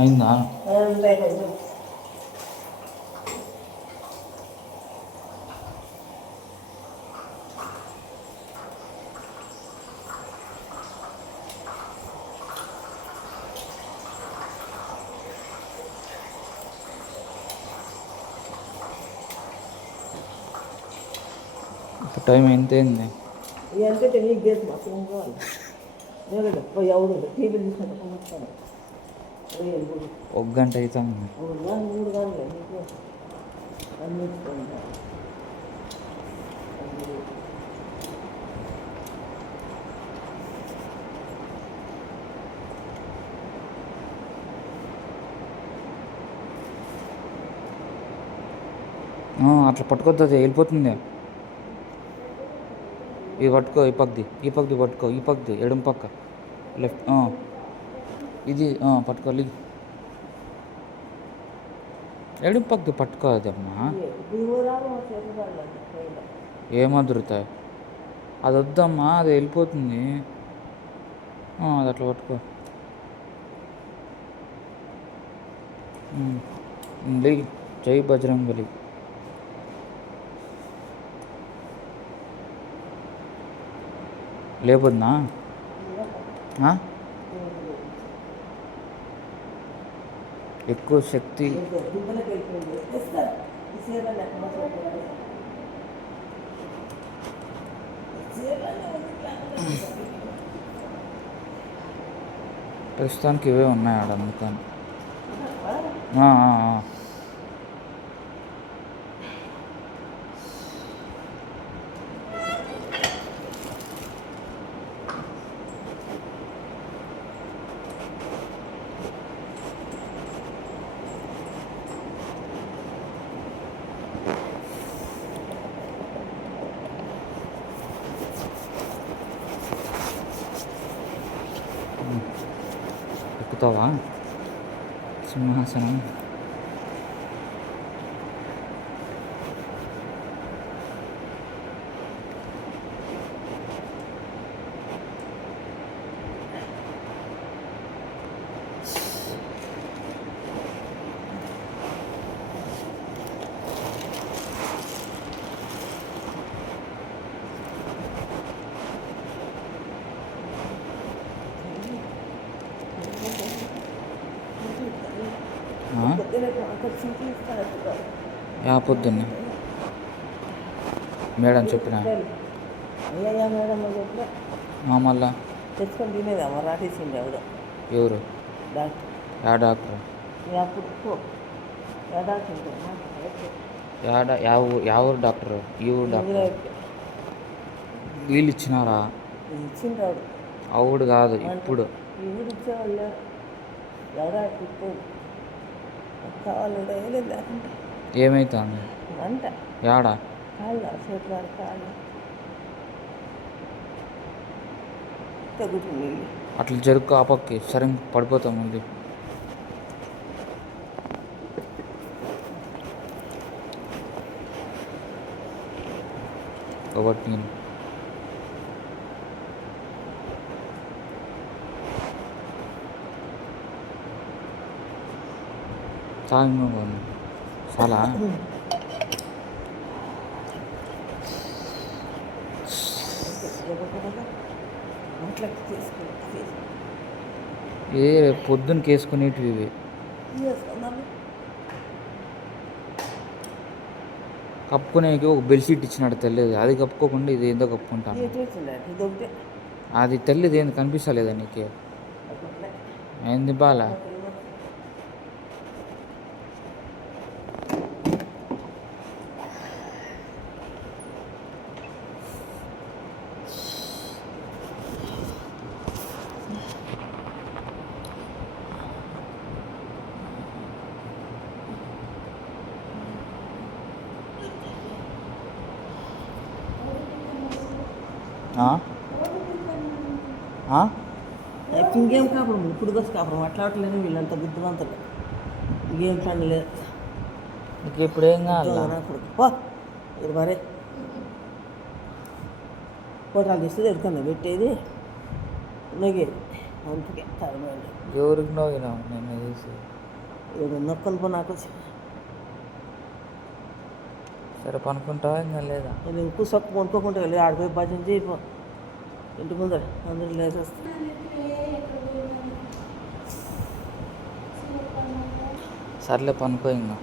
అయిందా? టైం ఎంత అయింది? అంటే తెలియదు గేస్ మాత్రం కావాలి. ఎవరు టీవీ తీసుకుంటాను 1 గంట అవుతుంది. 3 గంటలు అన్ని అట్లా పట్టుకొద్ది, వెళ్ళిపోతుంది. ఇది పట్టుకో, ఈ పక్కది పట్టుకో, ఈ పక్కది ఎడమ పక్క లెఫ్ట్. ఇది పట్టుకోవాలి. ఎడమ పక్కది పట్టుకోదమ్మా, ఏమదురుతాయి. అది వద్దమ్మా, అది వెళ్ళిపోతుంది. అది అట్లా పట్టుకో. జై బజరంగబలి. లేకపోతున్నా ఎక్కువ శక్తి. ప్రస్తుతానికి ఇవే ఉన్నాయి ఆడ, అందుకని. ఎక్కుతావా సింహాసనం? పొద్దున్నే మేడం చెప్పిన మళ్ళా తెచ్చుకొని తినేదమ్మా రాటేసింది ఎవరు. ఎవరు? డాక్టర్. డాక్టర్? ఊరు డాక్టర్? ఈ ఊరు డాక్టర్? వీళ్ళు ఇచ్చినారా? ఇచ్చిండ్రాడు. అవుడు కాదు ఇప్పుడు. ఈ ఊరు ఇచ్చేవాళ్ళు ఎవరా ఇప్పుడు కావాలంటే లేకుండా ఏమైతుంది అంట. ఏడా? కాళ్ళు చేతులు కాళ్ళు తగ్గుతుంది. అట్లా జరుగు, ఆ పక్కకి సరే పడిపోతాం మళ్ళీ. కాబట్టి నేను చాలా ఏ పొద్దున్న కేసుకునేటివి ఇవి. కప్పుకునేకి ఒక బెడ్షీట్ ఇచ్చినాడు తెల్లది, అది కప్పుకోకుండా ఇది ఏందో కప్పుకుంటాను. అది తెల్లది ఏంది కనిపిస్తలేదా నీకు? ఏంది బాలా? ఇంకేం కాపురం, ఇప్పుడు దశ కాపురం అట్లావట్లేదు. వీళ్ళంతా బుద్ధిమంతులు, ఇంకేం పని లేదు. నీకు ఇప్పుడు ఏం కావాలి? ఇది మరే ఫోటోలు తీస్తే ఎడుతుంది పెట్టేది నగేది. అందుకే తరమండి ఎవరికి నవ్వినావు నిన్న చూసి? ఏడు నొక్కను పో నాకు సరే పనుకుంటావా ఇంకా లేదా? నేను ఇంకో సొక్కు కొనుక్కోకుండా వెళ్ళి ఆడిపోయి భజన చేయిపో ఇంటి ముందర అందరూ లేచేస్తా సర్లే పనుకో ఇంకా.